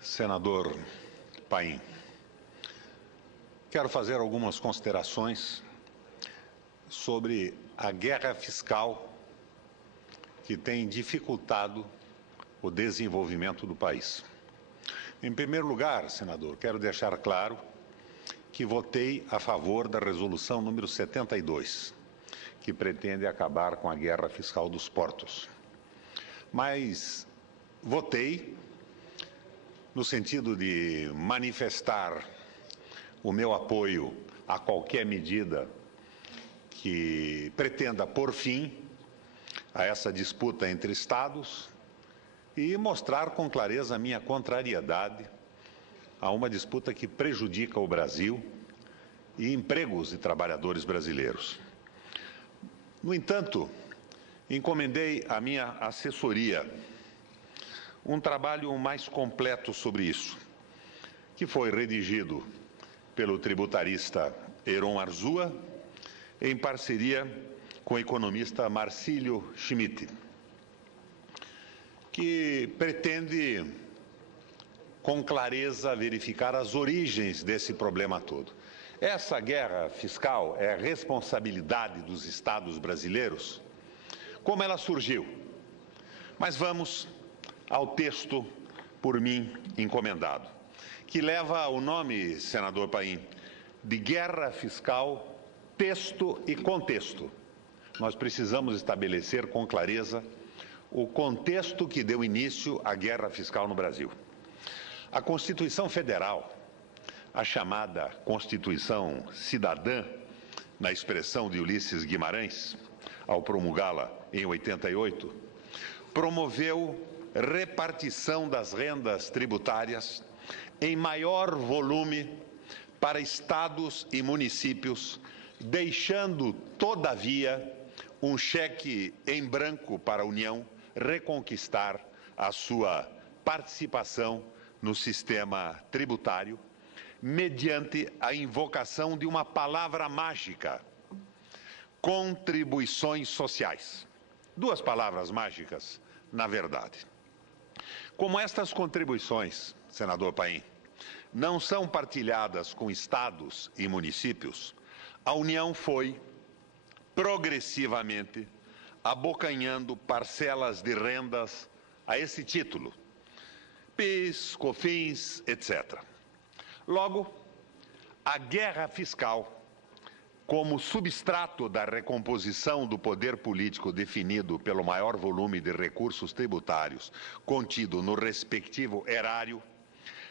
Senador Paim, quero fazer algumas considerações sobre a guerra fiscal que tem dificultado o desenvolvimento do país. Em primeiro lugar, senador, quero deixar claro que votei a favor da resolução número 72, que pretende acabar com a guerra fiscal dos portos. Mas votei no sentido de manifestar o meu apoio a qualquer medida que pretenda pôr fim a essa disputa entre Estados e mostrar com clareza a minha contrariedade a uma disputa que prejudica o Brasil e empregos de trabalhadores brasileiros. No entanto, encomendei à minha assessoria um trabalho mais completo sobre isso, que foi redigido pelo tributarista Heron Arzua, em parceria com o economista Marcílio Schmidt, que pretende, com clareza, verificar as origens desse problema todo. Essa guerra fiscal é responsabilidade dos Estados brasileiros? Como ela surgiu? Mas vamos ao texto por mim encomendado, que leva o nome, senador Paim, de Guerra Fiscal, Texto e Contexto. Nós precisamos estabelecer com clareza o contexto que deu início à guerra fiscal no Brasil. A Constituição Federal, a chamada Constituição Cidadã, na expressão de Ulisses Guimarães, ao promulgá-la em 88, promoveu repartição das rendas tributárias em maior volume para estados e municípios, deixando, todavia, um cheque em branco para a União reconquistar a sua participação no sistema tributário, mediante a invocação de uma palavra mágica: contribuições sociais. Duas palavras mágicas, na verdade. Como estas contribuições, senador Paim, não são partilhadas com estados e municípios, a União foi progressivamente abocanhando parcelas de rendas a esse título, PIS, COFINS, etc. Logo, a guerra fiscal, como substrato da recomposição do poder político definido pelo maior volume de recursos tributários contido no respectivo erário,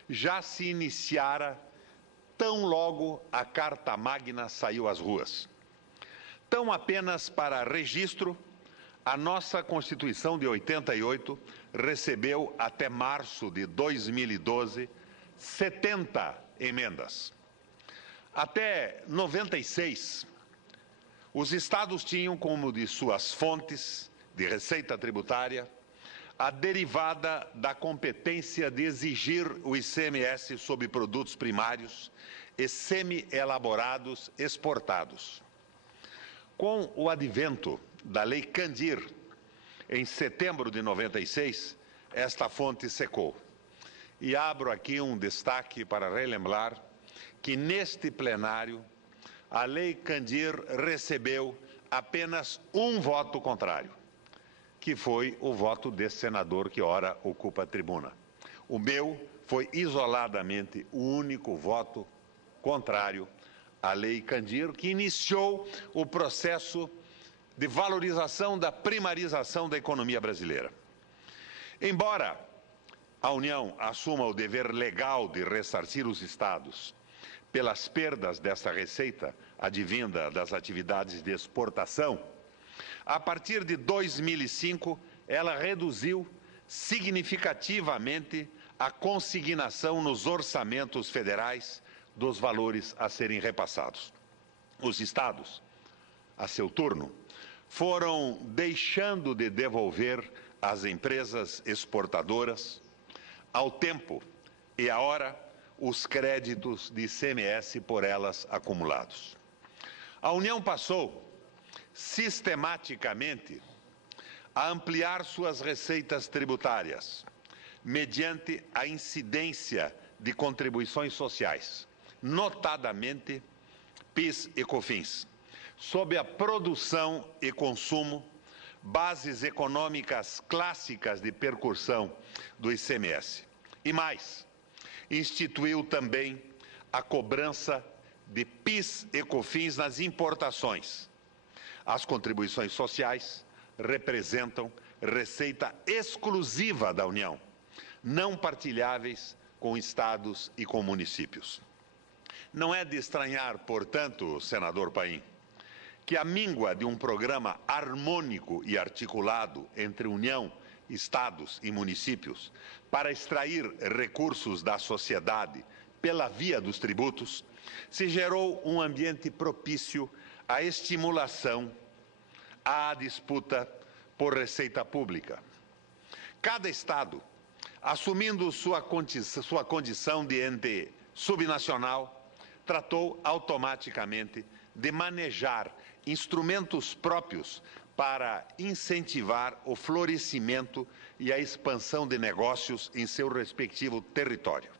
já se iniciara tão logo a Carta Magna saiu às ruas. Tão apenas para registro, a nossa Constituição de 88 recebeu até março de 2012 70 emendas. Até 96, os estados tinham como de suas fontes de receita tributária a derivada da competência de exigir o ICMS sobre produtos primários e semi-elaborados exportados. Com o advento da Lei Candir, em setembro de 96, esta fonte secou. E abro aqui um destaque para relembrar que neste plenário a Lei Candir recebeu apenas um voto contrário, que foi o voto desse senador que ora ocupa a tribuna. O meu foi isoladamente o único voto contrário à Lei Candir, que iniciou o processo de valorização da primarização da economia brasileira. Embora a União assuma o dever legal de ressarcir os estados pelas perdas dessa receita advinda das atividades de exportação, a partir de 2005, ela reduziu significativamente a consignação nos orçamentos federais dos valores a serem repassados. Os estados, a seu turno, foram deixando de devolver às empresas exportadoras, ao tempo e à hora, os créditos de ICMS por elas acumulados. A União passou sistematicamente a ampliar suas receitas tributárias, mediante a incidência de contribuições sociais, notadamente PIS e COFINS, sobre a produção e consumo, bases econômicas clássicas de percussão do ICMS. E mais, instituiu também a cobrança de PIS e COFINS nas importações. As contribuições sociais representam receita exclusiva da União, não partilháveis com estados e com municípios. Não é de estranhar, portanto, senador Paim, que a míngua de um programa harmônico e articulado entre União, estados e municípios para extrair recursos da sociedade pela via dos tributos, se gerou um ambiente propício à estimulação à disputa por receita pública. Cada estado, assumindo sua condição de ente subnacional, tratou automaticamente de manejar instrumentos próprios para incentivar o florescimento e a expansão de negócios em seu respectivo território,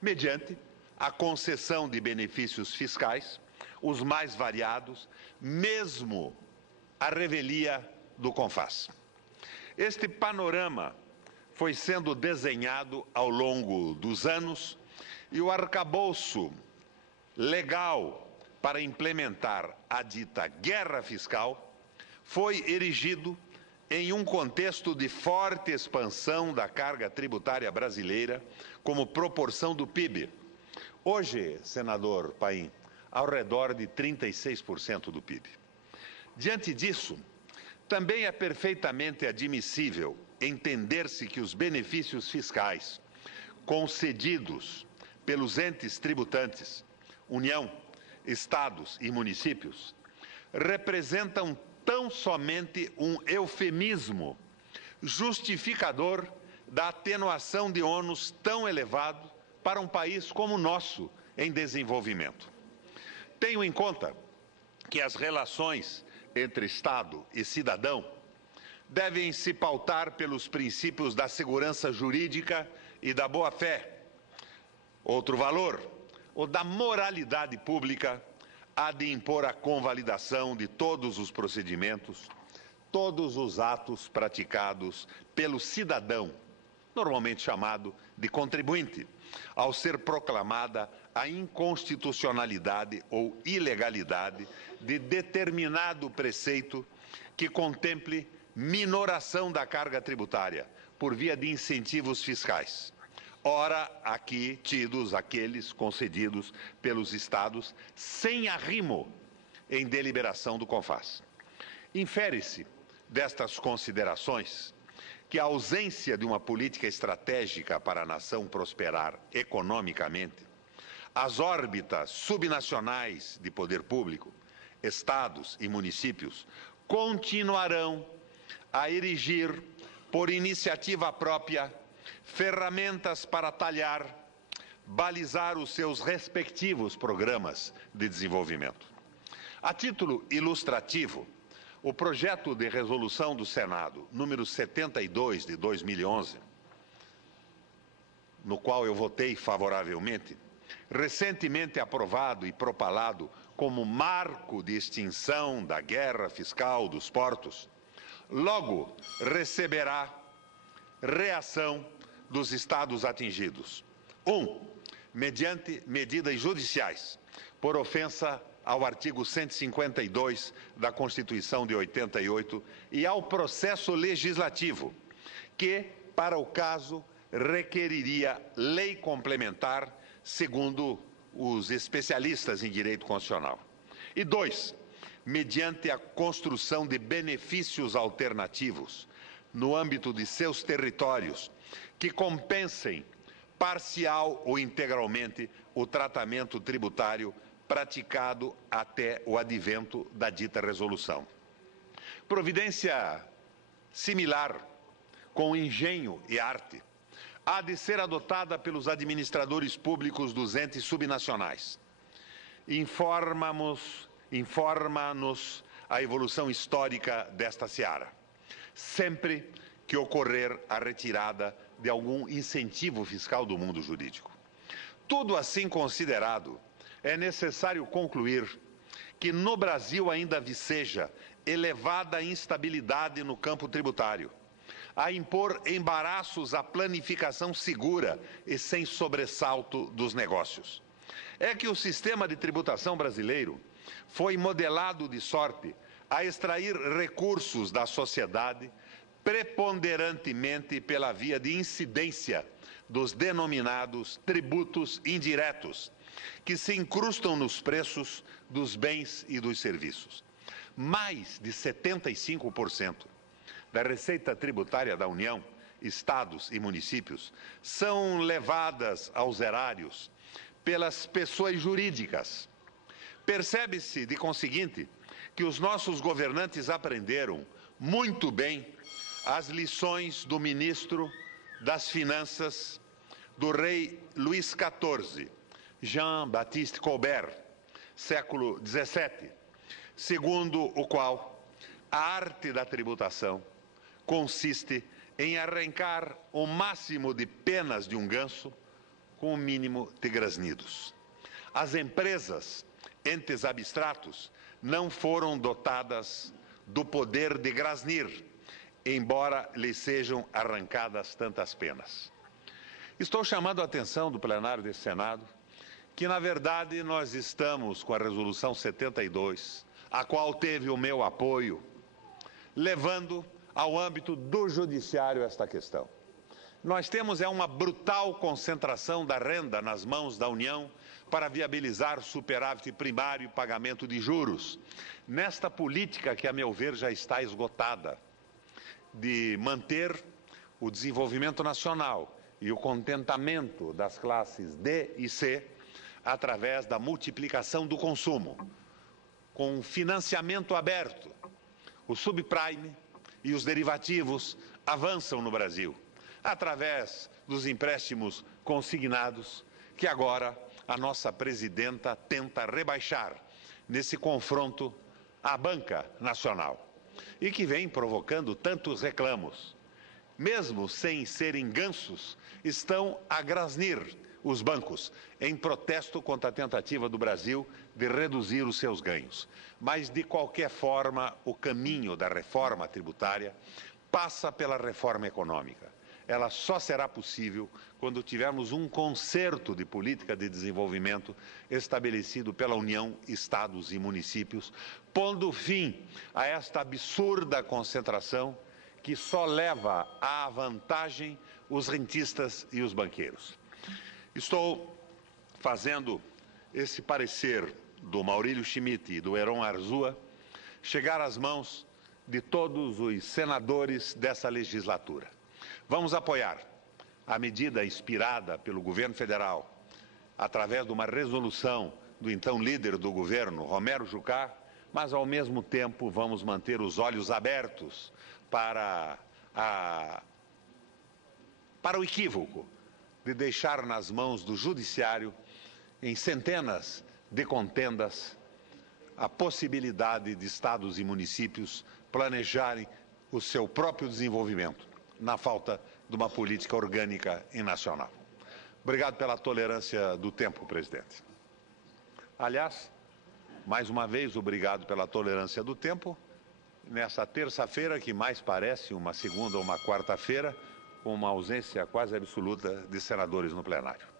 mediante a concessão de benefícios fiscais, os mais variados, mesmo a revelia do CONFAS. Este panorama foi sendo desenhado ao longo dos anos e o arcabouço legal para implementar a dita guerra fiscal foi erigido em um contexto de forte expansão da carga tributária brasileira como proporção do PIB. Hoje, senador Paim, ao redor de 36% do PIB. Diante disso, também é perfeitamente admissível entender-se que os benefícios fiscais concedidos pelos entes tributantes, União, estados e municípios, representam tão somente um eufemismo justificador da atenuação de ônus tão elevado para um país como o nosso em desenvolvimento. Tenho em conta que as relações entre Estado e cidadão devem se pautar pelos princípios da segurança jurídica e da boa-fé. Outro valor, o da moralidade pública, há de impor a convalidação de todos os procedimentos, todos os atos praticados pelo cidadão, normalmente chamado de contribuinte, ao ser proclamada a inconstitucionalidade ou ilegalidade de determinado preceito que contemple minoração da carga tributária por via de incentivos fiscais. Ora, aqui tidos aqueles concedidos pelos estados sem arrimo em deliberação do CONFAS. Infere-se destas considerações que a ausência de uma política estratégica para a nação prosperar economicamente, as órbitas subnacionais de poder público, estados e municípios, continuarão a erigir, por iniciativa própria, ferramentas para talhar, balizar os seus respectivos programas de desenvolvimento. A título ilustrativo, o projeto de resolução do Senado, número 72 de 2011, no qual eu votei favoravelmente, recentemente aprovado e propalado como marco de extinção da guerra fiscal dos portos, logo receberá reação dos estados atingidos. Mediante medidas judiciais, por ofensa ao artigo 152 da Constituição de 88 e ao processo legislativo, que, para o caso, requeriria lei complementar, segundo os especialistas em direito constitucional. E 2, mediante a construção de benefícios alternativos no âmbito de seus territórios, que compensem parcial ou integralmente o tratamento tributário praticado até o advento da dita resolução. Providência similar, com engenho e arte, há de ser adotada pelos administradores públicos dos entes subnacionais. Informa-nos a evolução histórica desta seara, sempre que ocorrer a retirada de algum incentivo fiscal do mundo jurídico. Tudo assim considerado, é necessário concluir que no Brasil ainda viceja elevada instabilidade no campo tributário, a impor embaraços à planificação segura e sem sobressalto dos negócios. É que o sistema de tributação brasileiro foi modelado de sorte a extrair recursos da sociedade preponderantemente pela via de incidência dos denominados tributos indiretos, que se incrustam nos preços dos bens e dos serviços. Mais de 75% da receita tributária da União, estados e municípios, são levadas aos erários pelas pessoas jurídicas. Percebe-se, de conseguinte, que os nossos governantes aprenderam muito bem as lições do ministro das Finanças do rei Luís XIV, Jean-Baptiste Colbert, século XVII, segundo o qual a arte da tributação consiste em arrancar o máximo de penas de um ganso com o mínimo de grasnidos. As empresas, entes abstratos, não foram dotadas do poder de grasnir, embora lhes sejam arrancadas tantas penas. Estou chamando a atenção do plenário desse Senado que, na verdade, nós estamos com a Resolução 72, a qual teve o meu apoio, levando ao âmbito do Judiciário esta questão. Nós temos uma brutal concentração da renda nas mãos da União para viabilizar superávit primário e pagamento de juros. Nesta política que, a meu ver, já está esgotada, de manter o desenvolvimento nacional e o contentamento das classes D e C através da multiplicação do consumo, com financiamento aberto. O subprime e os derivativos avançam no Brasil, através dos empréstimos consignados, que agora a nossa presidenta tenta rebaixar nesse confronto à banca nacional, e que vem provocando tantos reclamos. Mesmo sem serem gansos, estão a grasnir os bancos em protesto contra a tentativa do Brasil de reduzir os seus ganhos. Mas, de qualquer forma, o caminho da reforma tributária passa pela reforma econômica. Ela só será possível quando tivermos um concerto de política de desenvolvimento estabelecido pela União, estados e municípios, pondo fim a esta absurda concentração que só leva à vantagem os rentistas e os banqueiros. Estou fazendo esse parecer do Maurílio Schmitt e do Heron Arzua chegar às mãos de todos os senadores dessa legislatura. Vamos apoiar a medida inspirada pelo governo federal, através de uma resolução do então líder do governo, Romero Jucá, mas ao mesmo tempo vamos manter os olhos abertos para o equívoco de deixar nas mãos do judiciário, em centenas de contendas, a possibilidade de estados e municípios planejarem o seu próprio desenvolvimento, na falta de uma política orgânica e nacional. Obrigado pela tolerância do tempo, presidente. Aliás, mais uma vez, obrigado pela tolerância do tempo, nessa terça-feira, que mais parece uma segunda ou uma quarta-feira, com uma ausência quase absoluta de senadores no plenário.